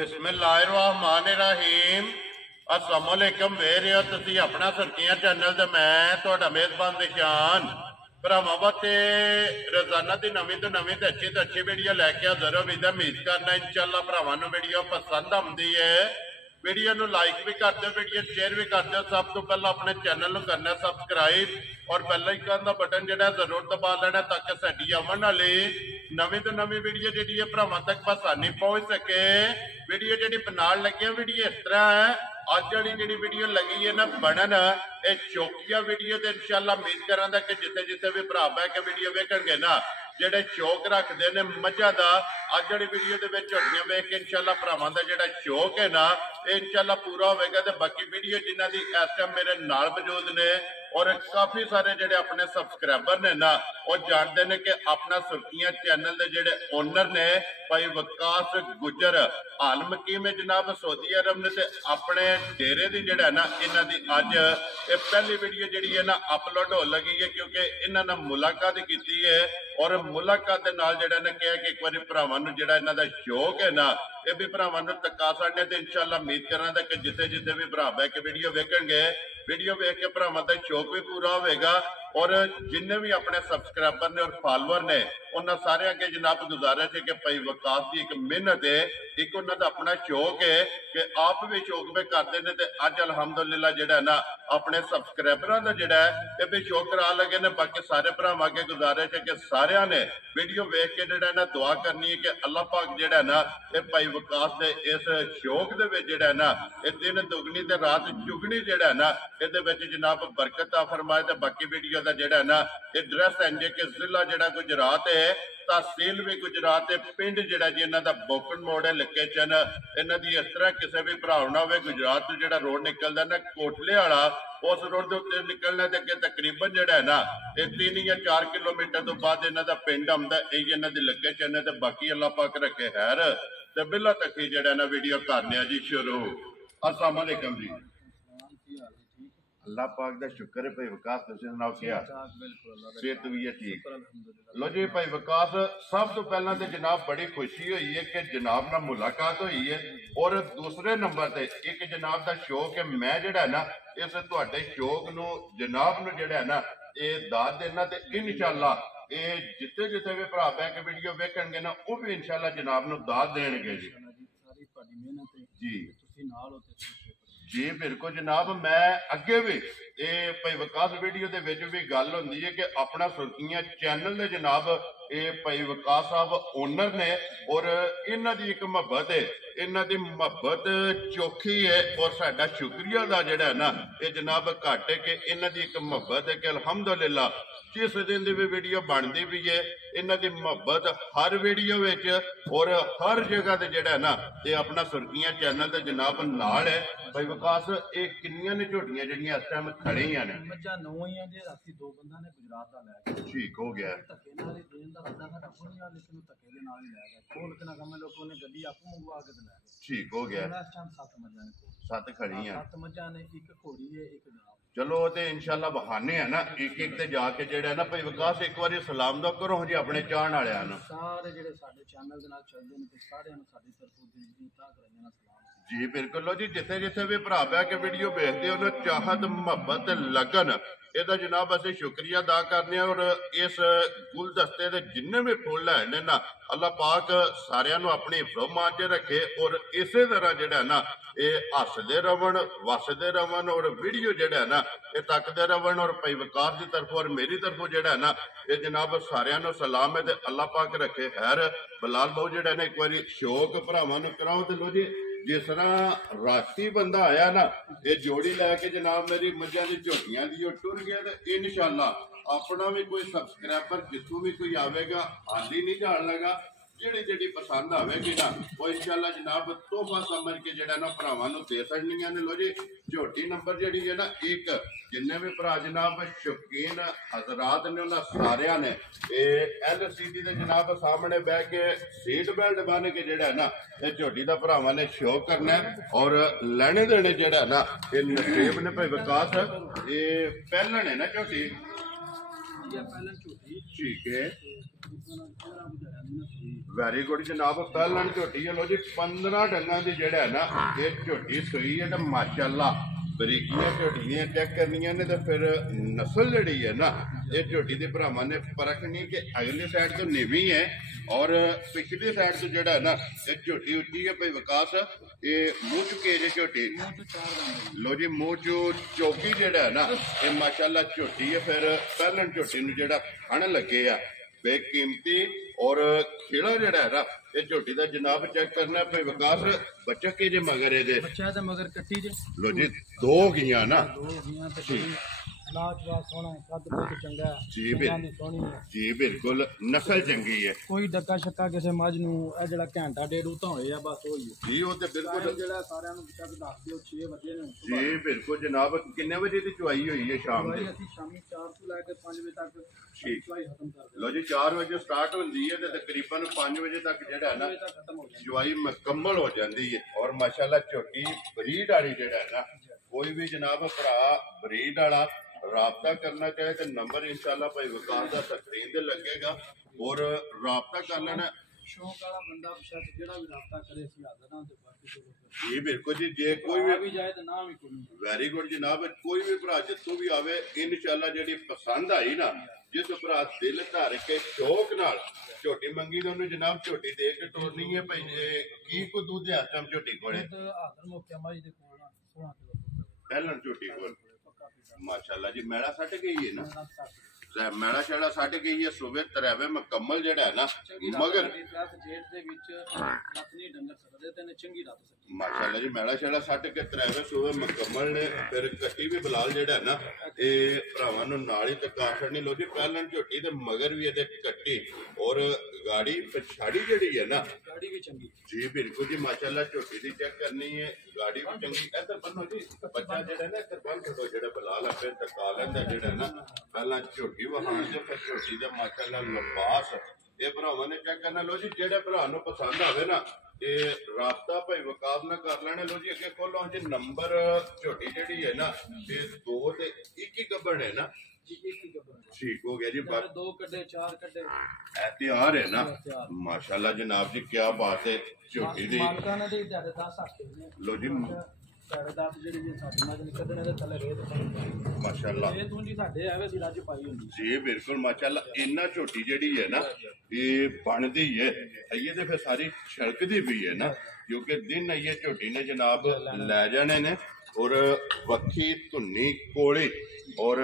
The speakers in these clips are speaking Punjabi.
बिस्मिल्लाहिर्रहमानिर्रहीम अस्सलामुअलैकुम वेख रहे हो तुसी अपना सुर्खियां चैनल ते मैं तुहाडा मेजबान निशान भरावां वास्ते रोजाना की नवीं तो अच्छी वीडियो लैके हाजिर हो। उम्मीद करना इंशाअल्लाह भरावां नूं वीडियो पसंद आउंदी है। वीडियो नूं लाइक भी कर दो, वीडियो शेयर भी कर दो। सब तो पहला अपने चैनल नूं करना सबसक्राइब और बेल आइकन का बटन जिहड़ा जरूर दबा लेना ताकि साडी आउण वाली नवीं तो नवीं वीडियो जिहड़ी है भरावां तक आसानी पहुंच सके। वीडियो जिहड़ी बनाउण लगे वीडियो इस तरह है, अज वाली जिहड़ी वीडियो लगी है ना बनन ये शौकिया वीडियो तो इंशाअल्लाह उम्मीद करांगा कि जिथे जिथे भी भरा बह के वीडियो वेखणगे ना ਜਿਹੜੇ ਸ਼ੌਕ ਰੱਖਦੇ ਨੇ ਮੱਝਾਂ ਦਾ ਅੱਜ ਵਾਲੀ ਵੀਡੀਓ ਦੇ ਵਿੱਚ ਝੋਟੀਆਂ ਵੇਖ ਕੇ ਇਨਸ਼ਾਅੱਲਾ ਭਰਾਵਾਂ ਦਾ ਜਿਹੜਾ ਸ਼ੌਕ ਹੈ ਨਾ ਇਹ ਇਨਸ਼ਾਅੱਲਾ ਪੂਰਾ ਹੋਵੇਗਾ। ਤੇ ਬਾਕੀ ਵੀਡੀਓ ਜਿਨ੍ਹਾਂ ਦੀ ਇਸ ਟਾਈਮ ਮੇਰੇ ਨਾਲ ਮੌਜੂਦ ਨੇ और काफी सारे जेडे अपने सबसक्राइबर ने ना वो जानते हैं कि अपना सुर्खियां चैनल के जेडे ओनर ने भाई वकास गुजर हाल मकीम में जनाब सऊदी अरब ने अपने डेरे की जेड़ा ना इन्हां दी अज ये पहली वीडियो जी है ना अपलोड हो लगी है क्योंकि इन्होंने मुलाकात की है और मुलाकात के नाल जेड़ा ने कहा कि एक बार भरावां नूं जेड़ा इन्हां दा शौक है ना ये भी भरावां नूं तका सकदे ते इंशाअल्लाह उम्मीद करांगा कि जिथे जिथे भी भरा बह के वीडियो वेखणगे वीडियो वेख के भरावां दा शौक भी पूरा होगा। और जिन्ने भी अपने सबसक्राइबर ने और फॉलोअर ने उन्होंने सारे अगे जनाब गुजारिश है कि भाई वकास की एक मेहनत है, एक उन्होंने अपना शौक है कि आप भी शौक में करते हैं। तो अज अलहमदुलिल्लाह जिहड़ा ना अपने सबसक्राइबरां दा जिहड़ा है ये भी शौक करा लगे ने। बाकी सारे भरावां अगे गुजारिश है कि सारियां ने वीडियो वेख के जिहड़ा ना दुआ करनी है कि अल्लाह पाक जिहड़ा ना ये भाई वकास दे इस शौक दे विच जिहड़ा ना ये दिन दुगनी ते रात चुगनी जिहड़ा ना इहदे विच जनाब बरकत आ फरमाए। ते बाकी वीडियो दा जिहड़ा ना एड्रैस है कि जिला जिहड़ा गुजरात है, तहसील भी गुजरात है, पिंड जिहड़ा जी इन्हां दा बोकन मोड़ है, लोकेशन इन्हां दी इस तरह किसी भी भरा ना होवे गुजरात तो जिहड़ा रोड निकलदा ना कोटले वाला उस रोड के उत्ते निकलना ते अगे तकरीबन जिहड़ा है ना ये 3 या 4 किलोमीटर तो बाद इन्हां दा पिंड आउंदा है। इन्हां दी लोकेशन है। ते बाकी अल्लाह पाक रखे खैर ते बिला तक ही जिहड़ा ना वीडियो करने जी शुरू। अस्सलाम वालेकुम जी। अल्लाह पाक दा शुक्र है भाई वकास तुसीं सुनाओ क्या सेहत भी है ठीक। लो जी भाई वकास सब तो पहला तो जनाब बड़ी खुशी हुई है कि जनाब नाल मुलाकात हुई है और दूसरे नंबर ते एक जनाब दा शौक है मैं जिहड़ा ना इस तुहाडे शौक नूं जनाब नूं जिहड़ा ना ये दाद देना ते इंशाअल्लाह ये जिथे जिथे भी भरा बह के वीडियो वेखणगे ना वो भी इंशाअल्लाह जनाब नूं दाद देणगे जी। जी जी बिल्कुल जनाब मैं अगे भी ये भाई वकास वीडियो के विच भी गल होंदी है कि अपना सुर्खियां चैनल ने जनाब ये भाई वकास साहब ओनर ने और इन्हां दी एक मुहब्बत है, इन्हां दी मुहब्बत चौखी है और साडा शुक्रिया दा जिहड़ा ना ये जनाब घट है कि इन्हां दी एक मुहब्बत है कि अल्हम्दुलिल्लाह जिस दिन की भी वीडियो बनती भी है इन्हां दी मुहब्बत हर वीडियो विच और हर जगह ते जिहड़ा ना ये अपना सुर्खियां चैनल ते जनाब नाल है। भाई वकास ये किन्नियां ने झोटियां जिहड़ियां इस टाइम खड़ियां ने मज्झां नौवां जे राती दो बंदा ने गुजरात दा लै गए ठीक हो गया धक्के नाल ही देन दा रद्दा साडा कोई नहीं लेकिन धक्के दे नाल ही लै गए खोल के ना कम लोगों ने गड्डी आपू मंगवा के लै गए ठीक हो गया। इस टाइम 7 मज्झां ने 7 खड़ियां 7 मज्झां ने एक घोड़ी है एक जनाब। चलो तो इंशाअल्लाह बहाने है ना एक एक ते जाके जेड़ा ना भाई वकास एक बार सलाम दा करो जी अपने चाहण वालियां नूं सारे जेड़े साडे चैनल दे नाल चलदे ने ते सारियां नूं साडी तरफों दिल दी ताक कराईयां ना सलाम जी बिल्कुल। लो जी जिथे जिथे भी भरा बह के वीडियो देखते हो चाहत मुहब्बत लगन ਇਹਦਾ जनाब असं शुक्रिया अदा करने और इस गुलदस्ते के जिन्ने भी फुल है ना अल्लाह पाक सारियां नूं अपनी हिफज़-ओ-मान च रखे और इस तरह जिहड़ा ना ये हसदे रवन वसदे रवन और वीडियो जिहड़ा ना ये तकदे रवन और भाई वकास की तरफों और मेरी तरफों जिहड़ा ना ये जनाब सारियां नूं सलाम है। तो अल्लाह पाक रखे खैर। बलाल बहु जिहड़ा ना एक बार शौक भरावां नूं कराओ तो लो जी जिस तरह राती बंदा आया ना ये जोड़ी लैके जनाब मेरी मझां दी झोटियां दी टुर गया तो इंशाअल्लाह अपना भी कोई सबसक्राइबर जितों भी कोई आवेगा हाली नहीं जान लगा जिहड़ी जिहड़ी पसंद आवेगी ना वो इंशाअल्लाह जनाब तोहफा समझ के जिहड़ा ना भरावां नूं दे सकदियां ने। लो जी झोटी नंबर जिहड़ी है ना एक जिन्ने भी भरा जनाब शौकीन हजरात ने उन्हां सारियां ने LCD दे जनाब सामने बह के सीट बेल्ट बन के जिहड़ा ना ये झोटी दा भरावां ने शौक करना है और लैने देने जिहड़ा ना ये नसीब ने भाई वकास ये पहलण है ना झोटी ठीक है, तकरीबन 15 बजाया नहीं ना सही। वेरी गुड जनाब। पहलन झोटी है लो जी 15 डंगा की जेड़ा है ना ये झोटी सूई है तो माशाल्लाह बरीकियां झोटियां चेक करनियां ने तो फिर नस्ल जड़ी है ना ये झोटी के भरावां ने परखनी कि अगली साइड तो नीवी है और पिछली साइड तो जड़ा है ना ये झोटी उच्ची है भाई विकास ये मुंह चुके जे झोटी मुंह तो 4 दाने लो जी मुंह चो चौकी जेड़ा है ना ये माशाल्लाह झोटी है फिर पहलन झोटी नूं जेड़ा खण लगे आ बेकीमती और खेड़ा जेड़ा है ना ये झोटी का जनाब चेक करना भाई विकास बच्चा के जे मगर ये बच्चा तो मगर कट्टी जे लो जी 2 गियां ना 2 गियां ते लाजवाब सोहना है, कद कुद चंगा है, जी सिंगां दी सोहनी है। जी बिल्कुल नस्ल चंगी है कोई डक्का शक्का किसी मझ नूं ए जेड़ा घंटा डेढ़ उतां होए आ बस होई है। जी वो तो बिल्कुल जेड़ा सारिਆਂ ਨੂੰ ਤੱਕ ਦੱਸ ਦਿਓ 6 ਵਜੇ ਨੇ जी बिल्कुल जनाब किन्ने बजे की चुआई हुई है शाम ਭਾਈ की ਅਸੀਂ ਸ਼ਾਮੀ 4 ਤੋਂ ਲੈ ਕੇ 5 ਵਜੇ ਤੱਕ ठीक ਚੁਆਈ ਖਤਮ ਕਰ ਦਿੰਦੇ लो जी 4 बजे स्टार्ट होती है तो तकरीबन 5 बजे तक जेड़ा है ना ਹਾਂ ਖਤਮ ਹੋ ਜਾਂਦਾ। चुआई मुकम्मल हो जाती है और माशाल्लाह झोटी ब्रीड वाली जेड़ा है ना कोई भी जनाब भरा ब्रीड वाला राबता करना चाहे तो नंबर इंशाल्लाह भाई विकास का स्क्रीन ते लगेगा और राबता कर लेना ਸ਼ੌਂਕ ਵਾਲਾ ਬੰਦਾ ਬਸ਼ੱਕ ਜਿਹੜਾ ਵੀ ਰਾਬਤਾ ਕਰੇ ਅਸੀਂ ਹਾਜ਼ਰ ਹਾਂ ਤੇ ਬਾਕੀ ਚਲੋ जी बिल्कुल जी जे कोई ਕੋਈ भी ਵੀ ਜਾਏ ਤੇ ਨਾ ਵੀ ਕੋਈ ਨਹੀਂ। ਵੈਰੀ ਗੁੱਡ ਜਨਾਬ ਕੋਈ ਵੀ ਭਰਾ ਜਿੱਥੋਂ ਵੀ ਆਵੇ ਇਨਸ਼ਾਅੱਲਾ ਜਿਹੜੀ ਪਸੰਦ ਆਈ ਨਾ ਜਿਸ ਭਰਾ ਦਿਲ ਧਰ ਕੇ ਸ਼ੌਕ ਨਾਲ ਝੋਟੀ ਮੰਗੀ ਤਾਂ ਉਹਨੂੰ ਜਨਾਬ ਝੋਟੀ ਦੇ ਕੇ ਤੋਰਨੀ ਹੈ ਭਾਈ ਕੀ ਕੋ ਦੁੱਧ ਹੈ ਆਟਮ ਝੋਟੀ ਕੋਲੇ ਤੇ ਹਾਜ਼ਰ ਮੌਕੇ ਮਾਈ ਦੇ ਕੋਲ 16 ਕਿਲੋ ਪਹਿਲਣ ਝੋਟੀ ਕੋਲ ਪੱਕਾ ਪੀਦਾ ਮਾਸ਼ਾਅੱਲਾ ਜੀ ਮੈਲਾ ਸੱਟ ਗਈ ਹੈ ਨਾ ਨਾ ਸੱਟ ਮੈਲਾ ਛੜਾ ਸੱਟ ਗਈ ਹੈ ਸੂਬੇ ਤਰੇਵੇ ਮੁਕੰਮਲ ਜਿਹੜਾ ਹੈ ਨਾ ਮਗਰ ਜੇਠ ਦੇ ਵਿੱਚ ਲੱਤਨੀ ਡੰਗਰ ਸਕਦੇ ਤੇ ਨੇ ਚੰਗੀ ਰਾਤ ਸੱਚੀ ਮਾਸ਼ਾਅੱਲਾ ਜੀ ਮੈਲਾ ਛੜਾ ਸੱਟ ਕੇ ਤਰੇਵੇ ਸੂਬੇ ਮੁਕੰਮਲ ਨੇ ਫਿਰ ਕੱਟੀ ਵੀ ਬਲਾਲ ਜਿਹੜਾ ਹੈ ਨਾ ਇਹ ਭਰਾਵਾਂ ਨੂੰ ਨਾਲ ਹੀ ਤਕਾ ਛੜਨੀ ਲੋ ਜੀ ਪਹਿਲਣ ਝੋਟੀ ਤੇ ਮਗਰ ਵੀ ਇਹਦੇ ਕੱਟੀ ਔਰ ਗਾੜੀ ਪਛਾੜੀ ਜਿਹੜੀ ਹੈ ਨਾ ਗਾੜੀ ਵੀ ਚੰਗੀ जी बिल्कुल जी माशाल्लाह झोटी दी चेक करनी है गाड़ी भी चंगी इधर बनो जी बच्चा जेड़ा ना इधर बन छो जेड़ा बलाल है फिर तका लेंदा जेड़ा ना पहला झोटी वहां जो फिर झोटी दा माशाल्लाह लबास ये भरावां ने चेक करना लो जी जेड़े भरा नु पसंद आवे ना ये राबता भाई वकाब ना कर लेने लो जी अगे खोलो जी नंबर झोटी जेड़ी है ना ये 2 ते 1 ही गबड़ है ना ठीक हो गया जी बात 2 ਕੱਢੇ 4 ਕੱਢੇ एहतियार है ना माशाल्लाह जनाब जी क्या बात है झोटी दी ਮਾਲਕਾਂ ਨੇ ਦੇ ਤੁਹਾਡੇ 10 ਹੱਥੇ ਨੇ लो जी ਤੁਹਾਡੇ 10 ਜਿਹੜੇ ਜੇ ਸਾਡੇ ਨਾਲ ਨਹੀਂ ਕੱਢਣੇ ਤੇ ਥੱਲੇ ਰੇਤ ਪਾਈ माशाल्लाह ਇਹ ਦੂਜੀ ਸਾਡੇ ਆਵੇ ਸੀ ਰੱਜ ਪਾਈ ਹੁੰਦੀ जी बिल्कुल माशाल्लाह इन्ना झोटी जेड़ी है ना ये बनती है ये तो फिर सारी छलकदी भी है ना क्योंकि दिन ये झोटी ने जनाब लै जाने ने और वक्खी धुन्नी कोड़ी और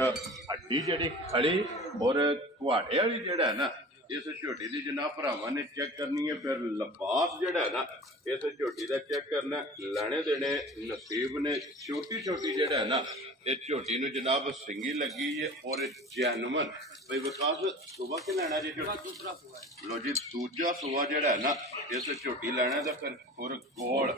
हड्डी जेड़ी खड़ी और कुहाड़े वाली जेड़ा है ना इस झोटी की जनाब भरावां ने चेक करनी है फिर लिबास जेड़ा है ना इस झोटी का चेक करना लैने देने नसीब ने छोटी छोटी जेड़ा है ना ये झोटी नूं जनाब सिंगी लगी है और जैनुअन भाई विकास सुबह के लैना जी दूसरा हुआ है लो जी दूजा सुबह जेड़ा है ना इस झोटी लैना तो फिर खुर गोल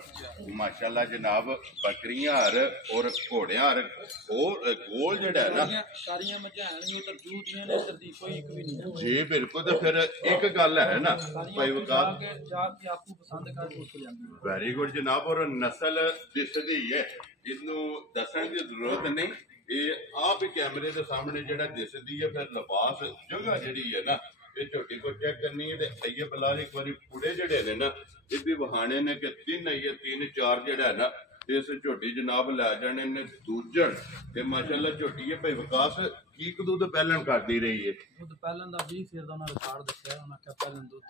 माशाल्लाह जनाब बकरियां हर और घोड़ियां हर गोल जेड़ा है ना सारियां मझां नहीं उधर जूदियां ने इधर दी कोई एक भी नहीं जी बिल्कुल तो फिर एक गल है ना भाई विकास जाके आपको पसंद कर उस जांदी वेरी गुड जनाब और नस्ल दिसदी है इसनूं दसण की जरूरत नहीं ये आप ही कैमरे के सामने जेड़ा दिसदी है फिर लिबास जगह जेड़ी है ना ये झोटी को चेक करनी है ते आइए बिलाल एक बारी पूरे जेड़े ने ना ये भी वहाने ने कि 3 आइए 3 4 जेड़ा है ना इस झोटी जनाब लै जाने ने दूजण ते माशाल्लाह झोटी है भाई विकास की दूध पहलन करदी रही है ਦੁੱਧ ਪਹਿਲਾਂ ਦਾ 20 ਫਿਰ ਦਾ ਉਹਨਾਂ ਰਿਕਾਰਡ ਦੱਸਿਆ ਉਹਨਾਂ ਕਿਹਾ ਪਹਿਲਾਂ ਦੁੱਧ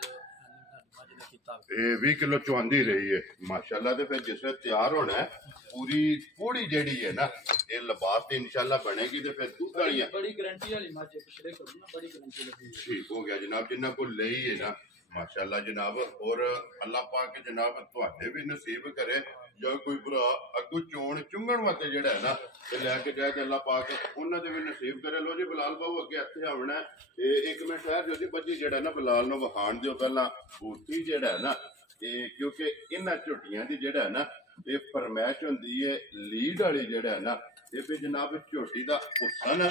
ਮੱਝ ਦਾ ਕੀਤਾ ये 20 किलो चुआंदी रही है माशाल्लाह ते फिर जिसले तैयार होना है पूरी पूरी जेड़ी है ना ये लिबास ते इंशाल्लाह बनेगी ते फिर दूध वाली बड़ी गारंटी वाली मੱਝ पिछले करो ना बड़ी गारंटी लगी ठीक हो गया जनाब जिन्ना को ले ही है ना माशाल्लाह जनाब और अल्लाह पाक जनाब तुहाडे भी नसीब करे जो कोई भरा अगू चोण चुंगण वास्ते जेड़ा है ना ते लैके जाए ते अल्लाह पाक उन्हां दे भी नसीब करे लो जी बिलाल बाबू अगे इत्थे आवना ते एक मिनट ठहर जो जी बच्ची जेड़ा ना बिलाल नु वखाण दिओ पहला बूटी जेड़ा है ना क्योंकि इन्हां झोटियां दी जेड़ा है ना ये फरमैश हुंदी है लीड वाली जेड़ा है ना ये भी जनाब झोटी दा हुसन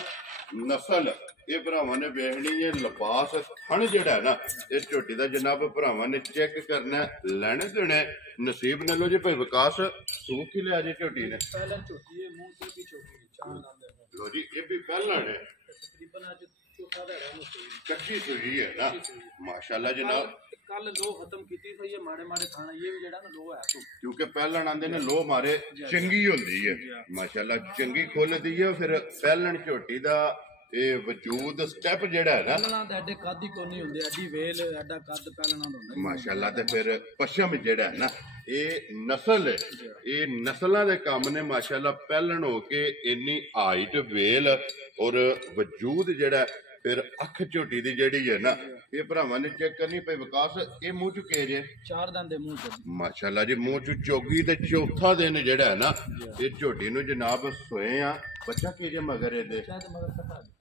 नस्ल ये भरावां ने वेखनी है लिबास थण जेड़ा है ना ये झोटी दा जनाब भरावां ने चेक करना लैने देने नसीब ने लो जी भाई विकास सूख ही लिया जी झोटी ने पहला छोटी है मुंह से भी छोटी है चांद आंदे लो जी ये भी पहला है तकरीबन आज चौथा दड़ा में सोई कच्ची सूई है ना माशाल्लाह जनाब। कल लो खत्म की थी ये माड़े माड़े खाना ये भी जेड़ा ना लो है तो क्योंकि पहलन आंदे ने लो मारे चंगी होंदी है माशाल्लाह चंगी खोलदी है फिर पहलन झोटी दा ਇਹ ਵਜੂਦ ਸਟੈਪ ਜਿਹੜਾ ਹੈ ਨਾ ਪਹਿਲਣਾ ਦੇ ਐਡੇ ਕੱਦ ਹੀ ਕੋਈ ਨਹੀਂ ਹੁੰਦੇ ਐਡੀ ਵੇਲ ਐਡਾ ਕੱਦ ਪਹਿਲਣਾ ਦਾ ਹੁੰਦਾ ਮਾਸ਼ਾਅੱਲਾ ਤੇ ਫਿਰ ਪਸ਼ਮ ਜਿਹੜਾ ਹੈ ਨਾ ਇਹ ਨਸਲ ਹੈ ਇਹ ਨਸਲਾਂ ਦੇ ਕੰਮ ਨੇ ਮਾਸ਼ਾਅੱਲਾ ਪਹਿਲਣ ਹੋ ਕੇ ਇੰਨੀ ਹਾਈਟ ਵੇਲ ਔਰ ਵਜੂਦ ਜਿਹੜਾ ਫਿਰ ਅੱਖ ਝੋਟੀ ਦੀ ਜਿਹੜੀ ਹੈ ਨਾ ਇਹ ਭਰਾਵਾਂ ਨੇ ਚੈੱਕ ਕਰਨੀ ਪਈ ਵਿਕਾਸ ਇਹ ਮੂੰਹ ਚ ਕੇ ਜੇ ਚਾਰ ਦੰਦ ਦੇ ਮੂੰਹ ਚ ਮਾਸ਼ਾਅੱਲਾ ਜੀ ਮੂੰਹ ਚ ਚੋਗੀ ਤੇ ਚੌਥਾ ਦਿਨ ਜਿਹੜਾ ਹੈ ਨਾ ਇਹ ਝੋਟੀ ਨੂੰ ਜਨਾਬ ਸੋਏ ਆ ਬੱਚਾ ਕੀ ਜੇ ਮਗਰ ਇਹਦੇ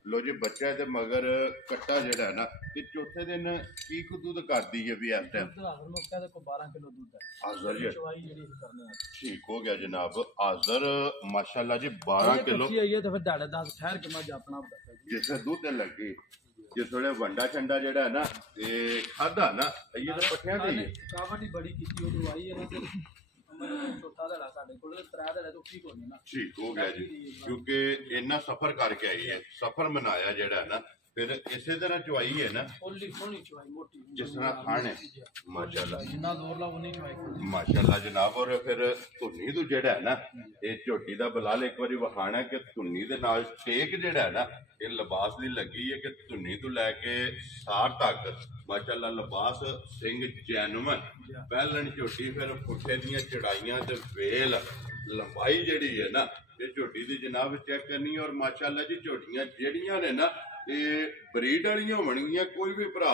ਲੋ ਜੀ ਬੱਚਾ ਇਹਦੇ ਮਗਰ ਕੱਟਾ ਜਿਹੜਾ ਹੈ ਨਾ ਤੇ ਚੌਥੇ ਦਿਨ ਕੀ ਕੁ ਦੁੱਧ ਕਰਦੀ ਹੈ ਵੀ ਇਸ ਟਾਈਮ को 12 किलो दूध है ਆਜ਼ਰ ਜੀ चवाई जेडी करने है ठीक हो गया जनाब आज़र माशाल्लाह जी 12 किलो ये तो फिर दाड़े 10 ठहर के मज अपना जिसे दूध लगी जिस वे वंडा चंडा जेड़ा है ना ये खादा ना ये तो पट्टियां दी कावट ही बड़ी कीती उधर आई है चौथा दड़ा साडे कोल त्रै दड़े तो ठीक होने ना ठीक हो गया जी क्योंकि इन्ना सफर करके आई है सफर मनाया जेड़ा है ना फिर इसे तरह चुवाई है ना ओली सोनी चुवाई मोटी जिस तरह खान है माशाल्लाह जिन्ना जोर ला उन्नी चुवाई माशाल्लाह जनाब और फिर धुन्नी तो जेड़ा है ना ये झोटी दा बलाल एक बारी वखाना है कि धुन्नी दे नाल टेक जेड़ा है ना ये लिबास दी लगी है कि धुन्नी तो लैके सार तक माशाल्लाह लिबास सिंह जैनुमन पहलन झोटी फिर पुठे दियां चढ़ाइयां ते वेल लंबाई जेड़ी है ना ये झोटी दी जनाब चेक करनी और माशाल्लाह जी झोटियां जेड़ियां ने ना ਇਹ ਬਰੀਡ ਵਾਲੀਆਂ ਹੋਣਗੀਆਂ ਕੋਈ ਵੀ ਭਰਾ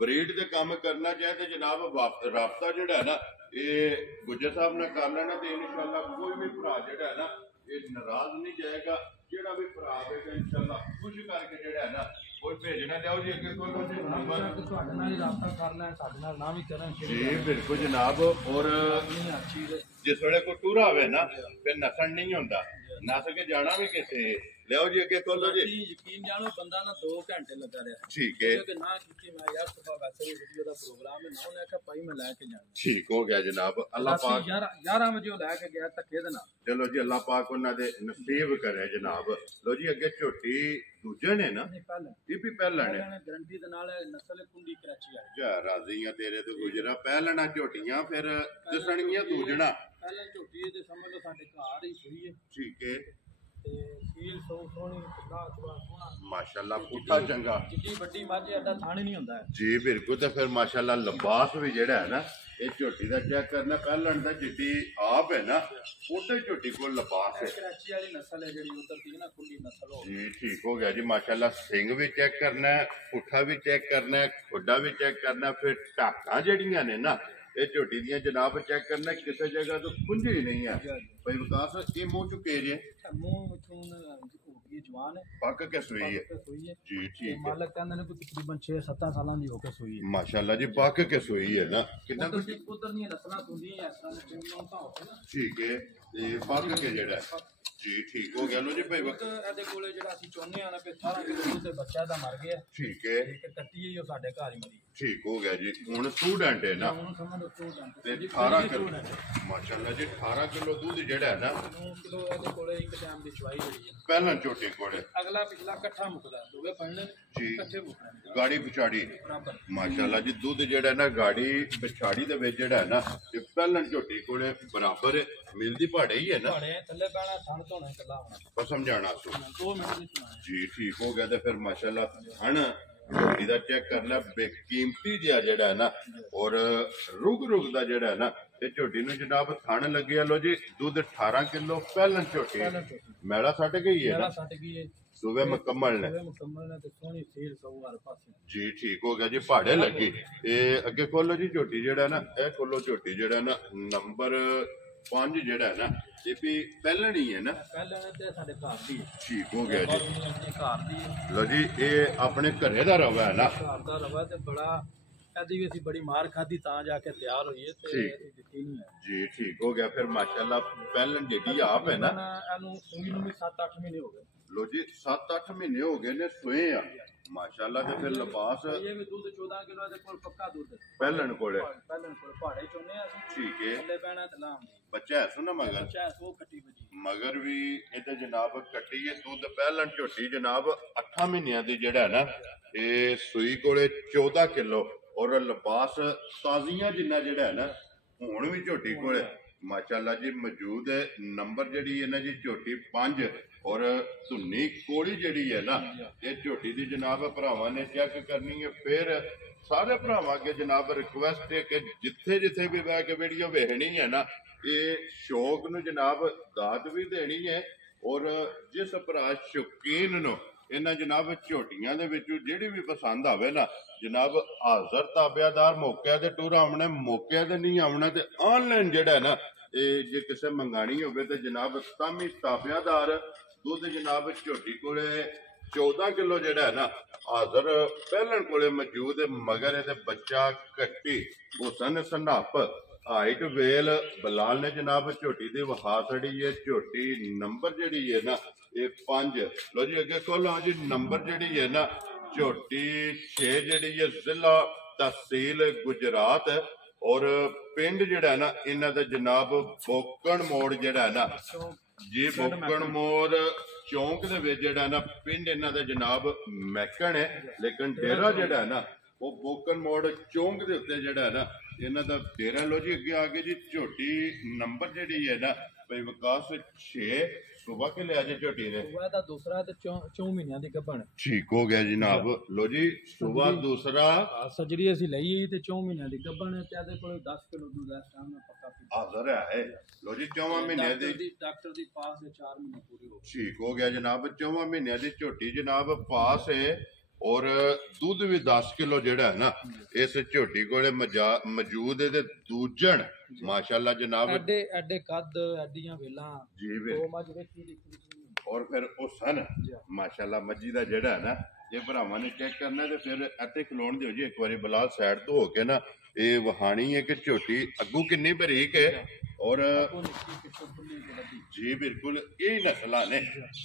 ਬਰੀਡ ਦੇ ਕੰਮ ਕਰਨਾ ਚਾਹੇ ਤੇ ਜਨਾਬ ਰਾਬਤਾ ਜਿਹੜਾ ਹੈ ਨਾ ਇਹ ਗੁੱਜਰ ਸਾਹਿਬ ਨਾਲ ਕਰ ਲੈਣਾ ਤੇ ਇਨਸ਼ਾਅੱਲਾ ਕੋਈ ਵੀ ਭਰਾ ਜਿਹੜਾ ਹੈ ਨਾ ਇਹ ਨਾਰਾਜ਼ ਨਹੀਂ ਜਾਏਗਾ ਜਿਹੜਾ ਵੀ ਭਰਾ ਆਵੇਗਾ ਇਨਸ਼ਾਅੱਲਾ ਖੁਸ਼ ਕਰਕੇ ਜਿਹੜਾ ਹੈ ਨਾ ਕੋਈ ਭੇਜਣਾ ਲਿਆਓ ਜੀ ਅੱਗੇ ਕੋਈ ਨੰਬਰ ਤੁਹਾਡੇ ਨਾਲ ਹੀ ਰਾਬਤਾ ਕਰਨਾ ਹੈ ਸਾਡੇ ਨਾਲ ਨਾ ਵੀ ਕਰਨ ਜੀ ਬਿਲਕੁਲ ਜਨਾਬ ਔਰ ਜਿਸ ਵੇਲੇ ਕੋਈ ਟੂਰ ਆਵੇ ਨਾ ਫਿਰ ਨਸਣ ਨਹੀਂ ਹੁੰਦਾ ਨਸ ਕੇ ਜਾਣਾ ਵੀ ਕਿੱਥੇ ਲਿਆਓ ਜੀ ਅੱਗੇ ਖੋਲੋ ਜੀ ਯਕੀਨ ਜਾਣੋ ਬੰਦਾ ਨਾ 2 ਘੰਟੇ ਲੱਗਾ ਰਿਹਾ ਠੀਕ ਹੈ ਕਿ ਨਾ ਕੀਤੀ ਮੈਂ ਯਾਰ ਸੁਬਾ ਵੈਸੇ ਵੀ ਵੀਡੀਓ ਦਾ ਪ੍ਰੋਗਰਾਮ ਹੈ ਨਾ ਉਹਨੇ ਆਖਿਆ ਭਾਈ ਮੈਂ ਲੈ ਕੇ ਜਾਣਾ ਠੀਕ ਹੋ ਗਿਆ ਜਨਾਬ ਅੱਲਾਹ ਪਾਕ 11 ਵਜੇ ਉਹ ਲੈ ਕੇ ਗਿਆ ਧੱਕੇ ਦੇ ਨਾਲ ਚਲੋ ਜੀ ਅੱਲਾਹ ਪਾਕ ਉਹਨਾਂ ਦੇ ਨਸੀਬ ਕਰੇ ਜਨਾਬ ਲੋ ਜੀ ਅੱਗੇ ਝੋਟੀ ਦੂਜੇ ਨੇ ਨਾ ਇਹ ਵੀ ਪਹਿਲਾਂ ਨੇ ਗਰੰਟੀ ਦੇ ਨਾਲ ਨਸਲ ਕੁੰਡੀ ਕਰਾਚੀ ਆ ਜਾ ਰਾਜ਼ੀਆਂ ਤੇਰੇ ਤੋਂ ਗੁਜਰਾ ਪਹਿਲਣਾ ਝੋਟੀਆਂ ਫਿਰ ਦਸਣਗੀਆਂ ਦੂਜਣਾ ਪਹਿਲਾਂ ਝੋਟੀ ਤੇ ਸਮਝ ਲਓ ਸਾਡੇ ਘਰ ਹੀ ਸੂਈ ਹੈ ਠੀਕ ਹੈ ਤੇ ਸੀਲ ਸੋਹਣੀ ਕਿੰਨਾ ਸੋਹਣਾ ਮਾਸ਼ਾਅੱਲਾ ਪੁੱਠਾ ਚੰਗਾ ਜਿੱਡੀ ਵੱਡੀ ਮੱਝ ਐਡਾ ਥਾਣੀ ਨਹੀਂ ਹੁੰਦਾ ਜੀ ਬਿਲਕੁਲ ਤੇ ਫਿਰ ਮਾਸ਼ਾਅੱਲਾ ਲਿਬਾਸ ਵੀ ਜਿਹੜਾ ਹੈ ਨਾ ਇਹ ਝੋਟੀ ਦਾ ਚੈੱਕ ਕਰਨਾ ਪਹਿਲਣ ਦਾ ਜਿੱਡੀ ਆਪ ਹੈ ਨਾ ਉਹਦੇ ਝੋਟੀ ਕੋਲ ਲਿਬਾਸ ਹੈ ਕਰਾਚੀ ਵਾਲੀ ਨਸਲ ਹੈ ਜਿਹੜੀ ਉਧਰ ਦੀ ਨਾ ਖੁੱਲੀ ਨਸਲ ਹੋ ਜੀ ਠੀਕ ਹੋ ਗਿਆ ਜੀ ਮਾਸ਼ਾਅੱਲਾ ਸਿੰਘ ਵੀ ਚੈੱਕ ਕਰਨਾ ਹੈ ਪੁੱਠਾ ਵੀ ਚੈੱਕ ਕਰਨਾ ਹੈ ਖੁੱਡਾ ਵੀ ਚੈੱਕ ਕਰਨਾ ਫਿਰ ਢਾਕਾਂ ਜਿਹੜੀਆਂ ਨੇ ਨਾ ਇਹ ਝੋਟੀ ਦੀਆਂ ਜਨਾਬ ਚੈੱਕ ਕਰਨਾ ਕਿਸੇ ਜਗ੍ਹਾ ਤੋਂ ਖੁੰਝੀ ਨਹੀਂ ਹੈ ਭਾਈ ਵਿਕਾਸ ਇਹ ਮੂੰਹ ਚੁੱਕੇ ਜੇ ਮੂੰਹ ਚੋਂ ਹੋ ਗਈ ਜਵਾਨ ਹੈ ਪੱਕ ਕੇ ਸੂਈ ਹੈ ਜੀ ਠੀਕ ਹੈ ਮਾਲਕ ਕਹਿੰਦੇ ਨੇ ਕੋਈ ਤਕਰੀਬਨ 6-7 ਸਾਲਾਂ ਦੀ ਹੋ ਕੇ ਸੂਈ ਹੈ ਮਾਸ਼ਾਅੱਲਾ ਜੀ ਪੱਕ ਕੇ ਸੂਈ ਹੈ ਨਾ ਕਿੰਨਾ ਉਧਰ ਦੀਆਂ ਨਸਲਾਂ ਹੁੰਦੀਆਂ ਇਸ ਤਰ੍ਹਾਂ ਦੇ ਚੰਗੀਆਂ ਤਾਂ ਹੋ ਨਾ ਠੀਕ ਹੈ ਤੇ ਪੱਕ ਕੇ ਜਿਹੜਾ ਜੀ ਠੀਕ ਹੋ ਗਿਆ ਲੋ ਜੀ ਭਾਈ ਇਹਦੇ ਕੋਲੇ ਜਿਹੜਾ ਅਸੀਂ ਚਾਹੁੰਦੇ ਆ ਨਾ ਕਿ 18 ਕਿਲੋ ਤੇ ਬੱਚਾ ਦਾ ਮਰ ਗਿਆ ਠੀਕ ਹੈ ਇੱਕ ਕੱਟੀ ਹੀ ਉਹ ਸਾਡੇ ਘਰ ਹੀ ਮਰੀ ਠੀਕ ਹੋ ਗਿਆ ਜੀ ਹੁਣ ਸਟੂਡੈਂਟ ਹੈ ਨਾ ਹੁਣ ਸਮਝ ਲਓ ਸਟੂਡੈਂਟ ਤੇ 18 ਕਿਲੋ ਮਾਸ਼ਾਅੱਲਾ ਜੀ 18 ਕਿਲੋ ਦੁੱਧ ਜਿਹੜਾ ਹੈ ਨਾ 9 ਕਿਲੋ ਇਹਦੇ ਕੋਲੇ ਇੱਕ ਟਾਈਮ ਦੀ ਚਵਾਈ ਜਿਹੜੀ ਹੈ ਪਹਿਲਾਂ ਝੋਟੀ ਕੋਲੇ ਅਗਲਾ ਪਿਛਲਾ ਇਕੱਠਾ ਮੁੱਕਦਾ ਦੋਵੇਂ ਪੜਨੇ ਜੀ ਇਕੱਠੇ ਮੁੱਕਣੇ ਗਾੜੀ ਪਿਛਾੜੀ ਬਰਾਬਰ ਮਾਸ਼ਾਅੱਲਾ ਜੀ ਦੁੱਧ ਜਿਹੜਾ ਨਾ ਗਾੜੀ ਪਿਛਾੜੀ ਦੇ ਵਿੱਚ ਜਿਹੜਾ ਹੈ ਨਾ ਇਹ ਪਹਿਲਾਂ ਝੋਟੀ ਕੋਲੇ ਬਰਾਬਰ ਹੈ ਮਿਲਦੀ ਭਾੜੇ ਹੀ ਹੈ ਨਾ ਭਾੜੇ ਥੱਲੇ ਪੈਣਾ ਥਣ ਧੋਣਾ ਇਕੱਲਾ ਹੋਣਾ ਬਸ ਸਮਝਾਣਾ ਸੋ 2 ਮਿੰਟ ਦੀ ਸੁਣਾ ਜੀ ਠੀਕ ਹੋ ਗਿਆ ਤੇ ਫਿਰ ਮਾਸ਼ਾਅੱਲਾ ਹਣ ਝੋਟੀ ਦਾ ਚੈੱਕ ਕਰ ਲੈ ਬੇਕੀਮਤੀ ਜਿਹਾ ਜਿਹੜਾ ਹੈ ਨਾ ਔਰ ਰੁਗ ਦਾ ਜਿਹੜਾ ਹੈ ਨਾ ਇਹ ਝੋਟੀ ਨੂੰ ਜਨਾਬ ਥਣ ਲੱਗਿਆ ਲੋ ਜੀ ਦੁੱਧ 18 ਕਿਲੋ ਪਹਿਲਾਂ ਝੋਟੀ ਮੈਲਾ ਸੱਟ ਗਈ ਹੈ ਨਾ ਸੱਟ ਗਈ ਹੈ ਸੁਬਹ ਮੁਕੰਮਲ ਨੇ ਤੇ ਸੋਹਣੀ ਸੀਲ ਸੌ ਹਰ ਪਾਸੇ ਜੀ ਠੀਕ ਹੋ ਗਿਆ ਜੀ ਪਹਾੜੇ ਲੱਗੀ ਇਹ ਅੱਗੇ ਖੋਲੋ ਜੀ ਝੋਟੀ ਜਿਹੜਾ ਨਾ ਇਹ ਖੋਲੋ ਝੋਟੀ ਜਿਹੜਾ ਨਾ ਨੰਬਰ 5 ਜਿਹੜਾ ਹੈ ਨਾ ਇਹ ਵੀ ਪਹਿਲਾਂ ਹੀ ਹੈ ਨਾ ਪਹਿਲਾਂ ਤੇ ਸਾਡੇ ਘਰ ਦੀ ਠੀਕ ਹੋ ਗਿਆ ਜੀ ਘਰ ਦੀ ਲੋ ਜੀ ਇਹ ਆਪਣੇ ਘਰੇ ਦਾ ਰਵਾ ਹੈ ਨਾ ਘਰ ਦਾ ਰਵਾ ਤੇ ਬੜਾ ਇਹਦੀ ਵੀ ਅਸੀਂ ਬੜੀ ਮਾਰ ਖਾਦੀ ਤਾਂ ਜਾ ਕੇ ਤਿਆਰ ਹੋਈਏ ਤੇ ਦਿੱਤੀ ਨਹੀਂ ਹੈ ਜੀ ਠੀਕ ਹੋ ਗਿਆ ਫਿਰ ਮਾਸ਼ਾਅੱਲਾ ਪਹਿਲਾਂ ਜਿਹੜੀ ਆਪ ਹੈ ਨਾ ਇਹਨੂੰ ਸੂਈ ਨੂੰ ਵੀ 7-8 ਮਹੀਨੇ ਹੋ ਗਏ ਲੋ ਜੀ 7-8 ਮਹੀਨੇ ਹੋ ਗਏ ਨੇ ਸੋਏ ਆ ਮਾਸ਼ਾਅੱਲਾ। ਤੇ ਫਿਰ ਲਿਬਾਸ ਇਹ ਵੀ ਦੁੱਧ 14 ਕਿਲੋ ਦੇ ਕੋਲ ਪੱਕਾ ਦੁੱਧ ਪਹਿਲਣ ਕੋਲੇ ਪਹਿਲਣ ਕੋਲ ਪਹਾੜੇ ਚੋਨੇ ਆ ਅਸੀਂ ਠੀਕ ਹੈ। ਥੱਲੇ ਪੈਣਾ ਤੇ ਲਾਮ ਬੱਚਾ ਹੈ ਸੁਣਾ ਮਗਰ ਚਾਹ ਸੋ ਕੱਟੀ ਵਜੀ ਮਗਰ ਵੀ ਇਹਦੇ ਜਨਾਬ ਕੱਟੀ ਹੈ ਦੁੱਧ ਪਹਿਲਣ ਝੋਟੀ ਜਨਾਬ 8 ਮਹੀਨਿਆਂ ਦੀ ਜਿਹੜਾ ਨਾ ਇਹ ਸੂਈ ਕੋਲੇ 14 ਕਿਲੋ ਔਰ ਲਿਬਾਸ ਤਾਜ਼ੀਆਂ ਜਿੰਨਾ ਜਿਹੜਾ ਹੈ ਨਾ ਹੁਣ ਵੀ ਝੋਟੀ ਕੋਲੇ ਮਾਸ਼ਾਅੱਲਾ ਜੀ ਮੌਜੂਦ ਹੈ। ਨੰਬਰ ਜਿਹੜੀ ਹੈ ਨਾ ਜੀ ਝੋਟੀ 5 ਔਰ ਧੁੰਨੀ ਕੋਲੀ ਜਿਹੜੀ ਹੈ ਨਾ ਇਹ ਝੋਟੀ ਦੀ ਜਨਾਬ ਭਰਾਵਾਂ ਨੇ ਚੈੱਕ ਕਰਨੀ ਹੈ। ਫਿਰ ਸਾਰੇ ਭਰਾਵਾਂ ਅੱਗੇ ਜਨਾਬ ਰਿਕੁਐਸਟ ਹੈ ਕਿ ਜਿੱਥੇ ਜਿੱਥੇ ਵੀ ਬਹਿ ਕੇ ਵੀਡੀਓ ਵੇਖਣੀ ਹੈ ਨਾ ਇਹ ਸ਼ੌਕ ਨੂੰ ਜਨਾਬ ਦਾਤ ਵੀ ਦੇਣੀ ਹੈ ਔਰ ਜਿਸ ਭਰਾ ਸ਼ੌਕੀਨ ਨੂੰ ਇਹਨਾਂ ਜਨਾਬ ਝੋਟੀਆਂ ਦੇ ਵਿੱਚੋਂ ਜਿਹੜੀ ਵੀ ਪਸੰਦ ਆਵੇ ਨਾ ਜਨਾਬ ਹਾਜ਼ਰ ਤਾਬਿਆਦਾਰ ਮੌਕਿਆਂ ਦੇ ਟੂਰ ਆਉਣੇ ਮੌਕਿਆਂ ਤੇ ਨਹੀਂ ਆਉਣਾ ਤੇ ਆਨਲਾਈਨ ਜਿਹੜਾ ਨਾ ਇਹ ਜੇ ਕਿਸੇ ਮੰਗਾਣੀ ਹੋਵੇ ਤੇ ਜਨਾਬ ਤਾਮੀ ਤਾਬਿਆਦਾਰ ਦੁੱਧ ਜਨਾਬ ਝੋਟੀ ਕੋਲੇ 14 ਕਿਲੋ ਜਿਹੜਾ ਹੈ ਨਾ ਹਾਜ਼ਰ ਪਹਿਲਣ ਕੋਲੇ ਮੌਜੂਦ ਹੈ। ਮਗਰ ਇਹਦੇ ਬੱਚਾ ਕੱਟੀ ਹੁਸਨ ਸਨਾਪ ਹਾਈਟ ਵੇਲ ਬਲਾਲ ਨੇ ਜਨਾਬ ਝੋਟੀ ਦੀ ਵਹਾ ਛੜੀ ਹੈ। ਝੋਟੀ ਨੰਬਰ ਜਿਹੜੀ ਹੈ ਨਾ ਇਹ 5 ਲੋ ਜੀ ਅੱਗੇ ਖੋਲੋ ਜੀ ਨੰਬਰ ਜਿਹੜੀ ਹੈ ਨਾ ਝੋਟੀ 6 ਜਿਹੜੀ ਹੈ ਜ਼ਿਲ੍ਹਾ ਤਹਿਸੀਲ ਗੁਜਰਾਤ ਔਰ ਪਿੰਡ ਜਿਹੜਾ ਨਾ ਇਹਨਾਂ ਦਾ ਜਨਾਬ ਬੋਕਣ ਮੋੜ ਜਿਹੜਾ ਨਾ ਜੀ ਬੋਕਣ ਮੋੜ ਚੌਂਕ ਦੇ ਵਿੱਚ ਜਿਹੜਾ ਨਾ ਪਿੰਡ ਇਹਨਾਂ ਦਾ ਜਨਾਬ ਮੈਕਣ ਹੈ ਲੇਕਿਨ ਡੇਰਾ ਜਿਹੜਾ ਨਾ ਉਹ ਬੋਕਣ ਮੋੜ ਚੌਂਕ ਦੇ ਉੱਤੇ ਜਿਹੜਾ ਨਾ ਇਹਨਾਂ ਦਾ ਡੇਰਾ। ਲੋ ਜੀ ਅੱਗੇ ਆ ਕੇ ਜੀ ਝੋਟੀ ਨੰਬਰ ਜਿਹੜੀ ਹੈ ਨਾ ਭਾਈ ਵਿਕਾਸ 6 ਸੁਬਾ ਕੇ ਲਿਆ ਜੇ ਝੋਟੀ ਨੇ ਸੁਬਾ ਦਾ ਦੂਸਰਾ ਤੇ 4 ਮਹੀਨਿਆਂ ਦੀ ਗੱਭਣ ਠੀਕ ਹੋ ਗਿਆ ਜਨਾਬ। ਲੋ ਜੀ ਸੁਬਾ ਦੂਸਰਾ ਸਜਰੀ ਅਸੀਂ ਲਈ ਤੇ 4 ਮਹੀਨਿਆਂ ਦੀ ਗੱਭਣ ਤੇ ਇਹਦੇ ਕੋਲ 10 ਕਿਲੋ ਦੁੱਧ ਇਸ ਟਾਈਮ ਪੱਕਾ ਹਾਜ਼ਰ ਹੈ। ਲੋ ਜੀ 4 ਮਹੀਨਿਆਂ ਦੀ ਡਾਕਟਰ ਦੀ ਪਾਸ 4 ਮਹੀਨੇ ਪੂਰੇ ਹੋ ਠੀਕ ਹੋ ਗਿਆ ਜਨਾਬ। 4 ਮਹੀਨਿਆਂ ਦੀ ਝੋਟੀ ਜਨਾਬ ਪਾਸ ਹੈ ਔਰ ਦੁੱਧ ਵੀ 10 ਕਿਲੋ ਜਿਹੜਾ ਹੈ ਨਾ ਇਸ ਝੋਟੀ ਕੋਲੇ ਮੌਜੂਦ ਹੈ ਤੇ ਦੂਜਣ ਮਾਸ਼ਾਅੱਲਾ ਜਨਾਬ ਐਡੇ ਕੱਦ ਐਡੀਆਂ ਵੇਲਾਂ ਜੀ ਵੇ ਉਹ ਮੱਝ ਵੇਖੀ ਔਰ ਫਿਰ ਉਹ ਸਨ ਮਾਸ਼ਾਅੱਲਾ ਮੱਜੀ ਦਾ ਜਿਹੜਾ ਹੈ ਨਾ ਇਹ ਭਰਾਵਾਂ ਨੇ ਚੈੱਕ ਕਰਨਾ ਤੇ ਫਿਰ ਇੱਥੇ ਖਲੋਣ ਦਿਓ ਜੀ ਇੱਕ ਵਾਰੀ ਬਲਾਲ ਸਾਈਡ ਤੋਂ ਹੋ ਕੇ ਨਾ ਇਹ ਵਹਾਣੀ ਹੈ ਕਿ ਝੋਟੀ ਅੱਗੂ ਕਿੰਨੀ ਬਰੀਕ ਹੈ ਔਰ ਜੀ ਬਿਲਕੁਲ ਇਹ ਨਸਲਾਂ ਨੇ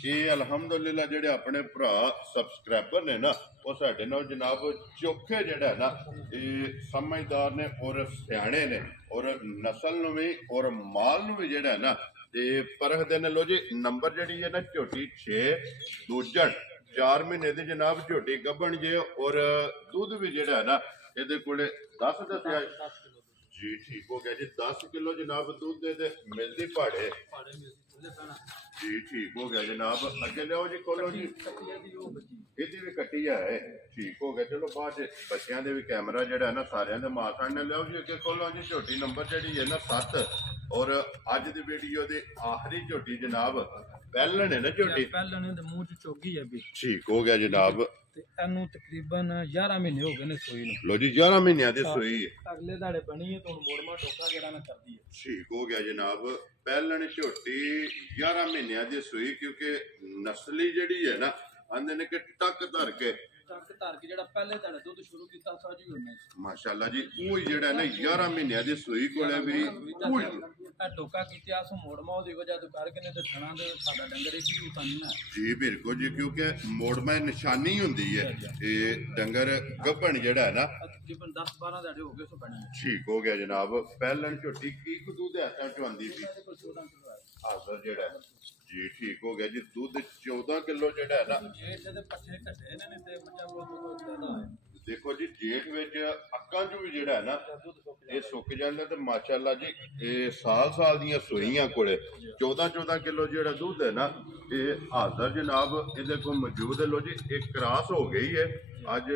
ਇਹ ਅਲਹਮਦੁਲਿਲਾ ਜਿਹੜੇ ਆਪਣੇ ਭਰਾ ਸਬਸਕ੍ਰਾਈਬਰ ਨੇ ਨਾ ਉਹ ਸਾਡੇ ਨਾਲ ਜਨਾਬ ਚੋਖੇ ਜਿਹੜਾ ਨਾ ਇਹ ਸਮਝਦਾਰ ਨੇ ਔਰ ਸਿਆਣੇ ਨੇ ਔਰ ਨਸਲ ਨੂੰ ਵੀ ਔਰ ਮਾਲ ਨੂੰ ਵੀ ਜਿਹੜਾ ਨਾ ਤੇ ਪਰਖਦੇ ਨੇ। ਲੋ ਜੀ ਨੰਬਰ ਜਿਹੜੀ ਹੈ ਨਾ ਝੋਟੀ 6 ਦੂਜਣ 4 ਮਹੀਨੇ ਦੀ ਜਨਾਬ ਝੋਟੀ ਗੱਭਣ ਜੇ ਔਰ ਦੁੱਧ ਵੀ ਜਿਹੜਾ ਨਾ ਇਹਦੇ ਕੋਲੇ 10 ਦੱਸਿਆ ਜੀ ਠੀਕ ਹੋ ਗਿਆ ਜੀ 10 ਕਿਲੋ ਜਨਾਬ ਦੁੱਧ ਦੇ ਮਿਲਦੀ ਪਹਾੜੇ ਜੀ ਠੀਕ ਹੋ ਗਿਆ ਜਨਾਬ। ਅੱਗੇ ਲਿਆਓ ਜੀ ਖੋਲੋ ਜੀ ਇਹਦੀ ਵੀ ਕੱਟੀ ਹੈ ਠੀਕ ਹੋ ਗਿਆ। ਚਲੋ ਬਾਅਦ ਚ ਬੱਚਿਆਂ ਦੇ ਵੀ ਕੈਮਰਾ ਜਿਹੜਾ ਨਾ ਸਾਰਿਆਂ ਦੇ ਮਾਂ ਸਾਹਮਣੇ ਲਿਆਓ ਜੀ। ਅੱਗੇ ਖੋਲੋ ਜੀ ਝੋਟੀ ਨੰਬਰ ਜਿਹੜੀ ਹੈ ਨਾ 7 ਔਰ ਅੱਜ ਦੀ ਵੀਡੀਓ ਦੀ ਆਖਰੀ ਝੋਟੀ ਜਨਾਬ ਪਹਿਲਣ ਹੈ ਨਾ ਝੋਟੀ ਪਹਿਲਣ ਦੇ ਮੂੰਹ ਚ ਚੋਗੀ ਹੈ ਵੀ ਠੀਕ ਹੋ ਗਿਆ ਜਨਾਬ। ਤੇ ਇਹਨੂੰ ਤਕਰੀਬਨ 11 ਮਹੀਨੇ ਹੋ ਗਏ ਨੇ ਸੂਈ ਨੂੰ। ਲੋ ਜੀ 11 ਮਹੀਨਿਆਂ ਦੀ ਸੂਈ ਅਗਲੇ ਦਾੜੇ ਬਣੀ ਹੈ ਤੁਹਾਨੂੰ ਮੋੜਮਾ ਟੋਕਾ ਜਿਹੜਾ ਨਾ ਕਰਦੀ ਹੈ ਠੀਕ ਹੋ ਗਿਆ ਜਨਾਬ। ਪਹਿਲਣ ਝੋਟੀ 11 ਮਹੀਨਿਆਂ ਦੀ ਸੂਈ ਕਿਉਂਕਿ ਨਸਲੀ ਜਿਹੜੀ ਹੈ ਨਾ ਆਂਦੇ ਨੇ ਕਿ ਟੱਕ ਧਰ ਕੇ ਜਿਹੜਾ ਪਹਿਲੇ ਦਾੜੇ ਦੁੱਧ ਸ਼ੁਰੂ ਕੀਤਾ ਸਾਜੀ ਉਹਨੇ ਮਾਸ਼ਾਅੱਲਾ ਜੀ ਉਹ ਜਿਹੜਾ ਨਾ 11 ਮਹੀਨਿਆਂ ਦੀ ਸੂਈ ਕੋਲੇ ਵੀ ਉਹ ਇਹ ਟੋਕਾ ਕੀਤਾ ਸੋ ਮੋੜਮਾ ਉਹਦੀ ਵਜ੍ਹਾ ਤੋਂ ਕਰਕੇ ਨੇ ਤੇ ਥਣਾ ਦੇ ਸਾਡਾ ਡੰਗਰ ਇੱਕ ਹੀ ਉਤਾਨੀ ਜੀ ਬਿਲਕੁਲ ਜੀ ਕਿਉਂਕਿ ਮੋੜਮਾ ਨਿਸ਼ਾਨੀ ਹੁੰਦੀ ਹੈ ਇਹ ਡੰਗਰ ਗੱਭਣ ਜਿਹੜਾ ਹੈ ਨਾ ਤਕਰੀਬਨ 10-12 ਦਾੜੇ ਹੋ ਗਏ ਸੋ ਬਣੀ ਠੀਕ ਹੋ ਗਿਆ ਜਨਾਬ। ਪਹਿਲਣ ਝੋਟੀ ਕੀ ਕੁ ਦੁੱਧ ਐਸਾ ਚਵਾਂਦੀ ਸੀ ਹਾਜ਼ਰ ਜਿਹੜਾ ਜੀ ਠੀਕ ਹੋ ਗਿਆ ਜੀ ਦੁੱਧ 14 ਕਿਲੋ ਜਿਹੜਾ ਹੈ ਨਾ ਇਹਦੇ ਪੱਠੇ ਘਟੇ ਨੇ ਤੇ ਮੱਝਾਂ ਕੋਲ ਜ਼ਿਆਦਾ ਹੈ। ਦੇਖੋ ਜੀ ਜੇਠ ਵਿੱਚ ਅੱਕਾਂ ਚ ਵੀ ਜਿਹੜਾ ਹੈ ਨਾ ਇਹ ਸੁੱਕ ਜਾਂਦਾ ਤੇ ਮਾਸ਼ਾਅੱਲਾ ਜੀ ਇਹ ਸਾਲ ਦੀਆਂ ਸੂਈਆਂ ਕੋਲੇ 14 ਕਿਲੋ ਜਿਹੜਾ ਦੁੱਧ ਹੈ ਨਾ ਇਹ ਹਾਜ਼ਰ ਜਨਾਬ ਇਹਦੇ ਕੋਲ ਮੌਜੂਦ ਹੈ। ਲੋ ਜੀ ਇਹ ਕ੍ਰਾਸ ਹੋ ਗਈ ਹੈ ਅੱਜ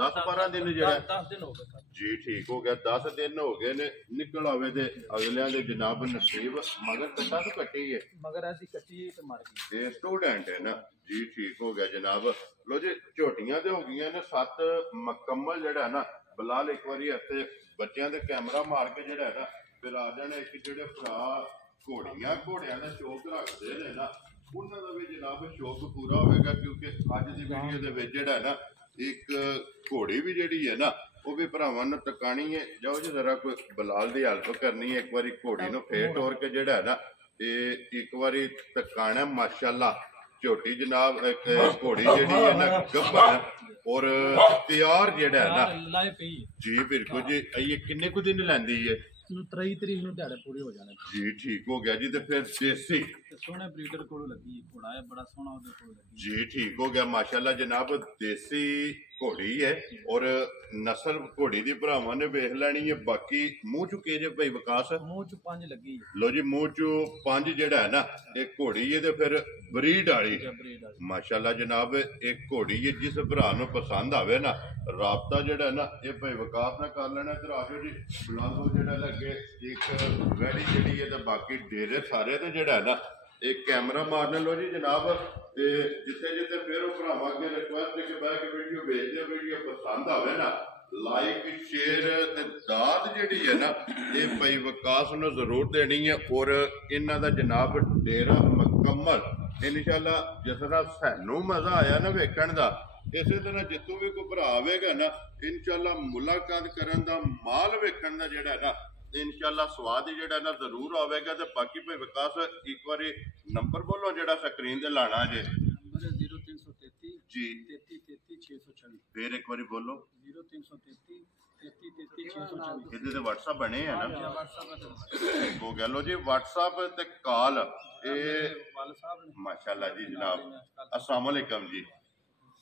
10-12 ਦਿਨ ਜਿਹੜਾ 10 ਦਿਨ ਹੋ ਗਏ ਜੀ ਠੀਕ ਹੋ ਗਿਆ 10 ਦਿਨ ਹੋ ਗਏ ਨੇ ਨਿਕਲ ਆਵੇ ਤੇ ਅਗਲਿਆਂ ਦੇ ਜਨਾਬ ਨਸੀਬ ਮਗਰ ਕੱਟਾ ਤੋਂ ਕੱਟੀ ਹੈ ਮਗਰ ਐਸੀ ਕੱਟੀ ਤੇ ਮਰ ਗਈ ਇਹ ਸਟੂਡੈਂਟ ਹੈ ਨਾ ਜੀ ਠੀਕ ਹੋ ਗਿਆ ਜਨਾਬ। ਲੋ ਜੀ ਝੋਟੀਆਂ ਤੇ ਹੋ ਗਈਆਂ ਨੇ 7 ਮੁਕੰਮਲ ਜਿਹੜਾ ਨਾ ਬਲਾਲ ਇੱਕ ਵਾਰੀ ਇੱਥੇ ਬੱਚਿਆਂ ਦੇ ਕੈਮਰਾ ਮਾਰ ਕੇ ਜਿਹੜਾ ਨਾ ਫਿਰ ਆ ਜਾਣੇ ਇੱਕ ਜਿਹੜੇ ਭਰਾ ਘੋੜਿਆਂ ਦਾ ਸ਼ੌਕ ਰੱਖਦੇ ਨੇ ਨਾ ਉਹਨਾਂ ਦਾ ਵੀ ਜਨਾਬ ਸ਼ੌਕ ਪੂਰਾ ਹੋਵੇਗਾ ਕਿਉਂਕਿ ਅੱਜ ਦੀ ਵੀਡੀਓ ਦੇ ਵਿੱਚ ਜਿਹੜਾ ਨਾ ਇੱਕ ਘੋੜੀ ਵੀ ਜਿਹੜੀ ਹੈ ਨਾ ਉਹ ਵੀ ਭਰਾਵਾਂ ਨੂੰ ਟਿਕਾਣੀ ਹੈ। ਜਾਓ ਜੀ ਜ਼ਰਾ ਕੋਈ ਬਲਾਲ ਦੀ ਹੈਲਪ ਕਰਨੀ ਹੈ ਇੱਕ ਵਾਰੀ ਘੋੜੀ ਨੂੰ ਫੇਰ ਤੋਰ ਕੇ ਜਿਹੜਾ ਨਾ ਇਹ ਇੱਕ ਵਾਰੀ ਟਿਕਾਣਾ ਮਾਸ਼ਾਅੱਲਾ ਝੋਟੀ ਜਨਾਬ ਇੱਕ ਘੋੜੀ ਜਿਹੜੀ ਹੈ ਨਾ ਗੱਭਣ ਔਰ ਤਿਆਰ ਜਿਹੜਾ ਹੈ ਨਾ ਲਾਏ ਪਈ ਜੀ ਬਿਲਕੁਲ ਜੀ। ਇਹ ਕਿੰਨੇ ਕੁ ਦਿਨ ਲੈਂਦੀ ਹੈ? ਨੂੰ 23 ਤਰੀਕ ਨੂੰ ਦਿਹਾੜੇ ਪੂਰੇ ਹੋ ਜਾਣੇ ਜੀ ਠੀਕ ਹੋ ਗਿਆ ਜੀ। ਤੇ ਫਿਰ ਦੇਸੀ ਤੇ ਸੋਹਣੇ ਬਰੀਡਰ ਕੋਲੋਂ ਲੱਗੀ ਘੋੜਾ ਹੈ ਬੜਾ ਸੋਹਣਾ ਉਹਦੇ ਕੋਲ ਲੱਗੀ ਜੀ ਠੀਕ ਹੋ ਗਿਆ ਮਾਸ਼ਾਅੱਲਾ ਜਨਾਬ। ਦੇਸੀ ਘੋੜੀ ਹੈ ਔਰ ਨਸਲ ਘੋੜੀ ਦੀ ਭਰਾਵਾਂ ਨੇ ਵੇਖ ਲੈਣੀ ਹੈ। ਬਾਕੀ ਮੂੰਹ ਚੁੱਕੇ ਜੇ ਭਾਈ ਵਿਕਾਸ ਮੂੰਹ ਚ 5 ਲੱਗੀ ਲੋ ਜੀ ਮੂੰਹ ਚੋਂ 5 ਜਿਹੜਾ ਹੈ ਨਾ ਇਹ ਘੋੜੀ ਹੈ ਤੇ ਫਿਰ ਬਰੀਡ ਵਾਲੀ ਬਰੀਡ ਵਾਲੀ ਮਾਸ਼ਾਅੱਲਾ ਜਨਾਬ। ਇੱਕ ਘੋੜੀ ਹੈ ਜਿਸ ਭਰਾ ਨੂੰ ਪਸੰਦ ਆਵੇ ਨਾ ਰਾਬਤਾ ਜਿਹੜਾ ਨਾ ਇਹ ਭਾਈ ਵਿਕਾਸ ਨਾਲ ਕਰ ਲੈਣਾ। ਇਧਰ ਆਜੋ ਜੀ ਬਲਾਗੋ ਜਿਹੜਾ ਲੱਗੇ ਇੱਕ ਵੈਲੀ ਜਿਹੜੀ ਹੈ ਤੇ ਬਾਕੀ ਡੇਰੇ ਸਾਰੇ ਤੇ ਜਿਹੜਾ ਹੈ ਨਾ ਇੱਕ ਕੈਮਰਾ ਮਾਰਨ ਲੋ ਜੀ ਜਨਾਬ। ਤੇ ਜਿੱਥੇ ਜਿੱਥੇ ਫਿਰ ਉਹ ਭਰਾਵਾਂ ਅੱਗੇ ਰਿਕੁਐਸਟ ਕਿ ਬਹਿ ਕੇ ਵੀਡੀਓ ਭੇਜਦੇ ਵੀਡੀਓ ਪਸੰਦ ਆਵੇ ਨਾ ਲਾਈਕ ਸ਼ੇਅਰ ਤੇ ਦਾਦ ਜਿਹੜੀ ਹੈ ਨਾ ਇਹ ਭਾਈ ਵਿਕਾਸ ਨੂੰ ਜ਼ਰੂਰ ਦੇਣੀ ਹੈ। ਔਰ ਇਹਨਾਂ ਦਾ ਜਨਾਬ ਡੇਰਾ ਮੁਕੰਮਲ ਇਨਸ਼ਾਅੱਲਾ ਜਿਸ ਤਰ੍ਹਾਂ ਸਾਨੂੰ ਮਜ਼ਾ ਆਇਆ ਨਾ ਵੇਖਣ ਦਾ ਇਸੇ ਤਰ੍ਹਾਂ ਜਿੱਤੋਂ ਵੀ ਕੋਈ ਭਰਾ ਆਵੇਗਾ ਨਾ ਇਨਸ਼ਾਅੱਲਾ ਮੁਲਾਕਾਤ ਕਰਨ ਦਾ ਮਾਲ ਵੇਖਣ ਦਾ ਜਿਹੜਾ ਨਾ ਇਨਸ਼ਾਅੱਲਾ ਸਵਾਦ ਹੀ ਜਿਹੜਾ ਨਾ ਜ਼ਰੂਰ ਆਵੇਗਾ। ਤੇ ਬਾਕੀ ਭਾਈ ਵਿਕਾਸ ਇੱਕ ਵਾਰੀ ਨੰਬਰ ਬੋਲੋ ਜਿਹੜਾ ਸਕਰੀਨ ਤੇ ਲਾਣਾ ਜੇ। ਨੰਬਰ 0333 ਜੀ 33 626 ਫਿਰ ਇੱਕ ਵਾਰੀ ਬੋਲੋ 0333 33 626 ਇਹਦੇ ਤੇ WhatsApp ਬਣੇ ਆ ਨਾ WhatsApp ਹੋ ਗਿਆ ਲੋ ਜੀ WhatsApp ਤੇ ਕਾਲ ਇਹ ਵਾਲ ਸਾਹਿਬ ਨੇ ਮਾਸ਼ਾਅੱਲਾ ਜੀ ਜਨਾਬ। अस्सलाम वालेकुम जी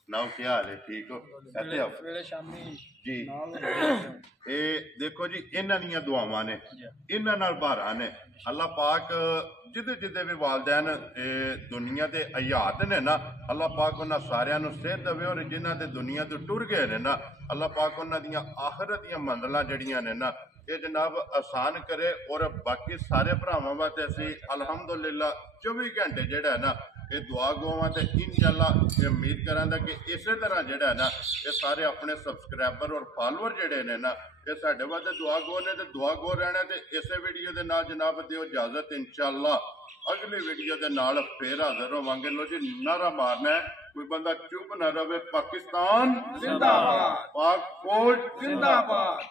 नाउ क्या हाल है ठीक हो ਇੱਥੇ ਆਓ ਸਵੇਰੇ ਸ਼ਾਮੀ ਜੀ। ਨਾਲ ਇਹ ਦੇਖੋ ਜੀ ਇਹਨਾਂ ਦੀਆਂ ਦੁਆਵਾਂ ਨੇ ਇਹਨਾਂ ਨਾਲ ਭਾਰਾਂ ਨੇ ਅੱਲਾਹ ਪਾਕ ਜਿਹਦੇ ਜਿਹਦੇ ਵੀ ਵਾਲਦੈਨ ਇਹ ਦੁਨੀਆ ਦੇ ਹਯਾਤ ਨੇ ਨਾ ਅੱਲਾਹ ਪਾਕ ਉਹਨਾਂ ਸਾਰਿਆਂ ਨੂੰ ਸਿਹਤ ਦੇਵੇ। ਔਰ ਜਿਨ੍ਹਾਂ ਦੇ ਦੁਨੀਆ ਤੋਂ ਟੁਰ ਗਏ ਨੇ ਨਾ ਅੱਲਾਹ ਪਾਕ ਉਹਨਾਂ ਦੀਆਂ ਆਖਰਤ ਦੀਆਂ ਮੰਜ਼ਲਾਂ ਜਿਹੜੀਆਂ ਨੇ ਨਾ ਇਹ ਜਨਾਬ ਆਸਾਨ ਕਰੇ। ਔਰ ਬਾਕੀ ਸਾਰੇ ਭਰਾਵਾਂ ਵਾਸਤੇ ਅਸੀਂ ਅਲਹਮਦੁਲਿਲਾ 24 ਘੰਟੇ ਜਿਹੜਾ ਹੈ ਨਾ ਇਹ ਦੁਆ ਗੋਵਾਂ ਤੇ ਇਨਸ਼ਾਅੱਲਾ ਇਹ ਉਮੀਦ ਕਰਾਂਗਾ ਕਿ ਇਸੇ ਤਰ੍ਹਾਂ ਜਿਹੜਾ ਹੈ ਨਾ ਇਹ ਸਾਰੇ ਆਪਣੇ ਸਬਸਕ੍ਰਾਈਬਰ ਔਰ ਫਾਲੋਅਰ ਜਿਹੜੇ ਨੇ ਨਾ ਇਹ ਸਾਡੇ ਵਾਸਤੇ ਦੁਆ ਗੋ ਨੇ ਤੇ ਦੁਆ ਗੋ ਰਹਿਣਾ। ਤੇ ਇਸੇ ਵੀਡੀਓ ਦੇ ਨਾਲ ਜਨਾਬ ਦਿਓ ਇਜਾਜ਼ਤ ਇਨਸ਼ਾਅੱਲਾ ਅਗਲੀ ਵੀਡੀਓ ਦੇ ਨਾਲ ਫੇਰ ਹਾਜ਼ਰ ਹੋਵਾਂਗੇ। ਲੋ ਜੀ ਨਾਰਾ ਮਾਰਨਾ ਕੋਈ ਬੰਦਾ ਚੁੱਪ ਨਾ ਰਵੇ। ਪਾਕਿਸਤਾਨ ਜ਼ਿੰਦਾਬਾਦ ਪਾਕ ਫੌਜ ਜ਼ਿੰਦਾਬਾਦ।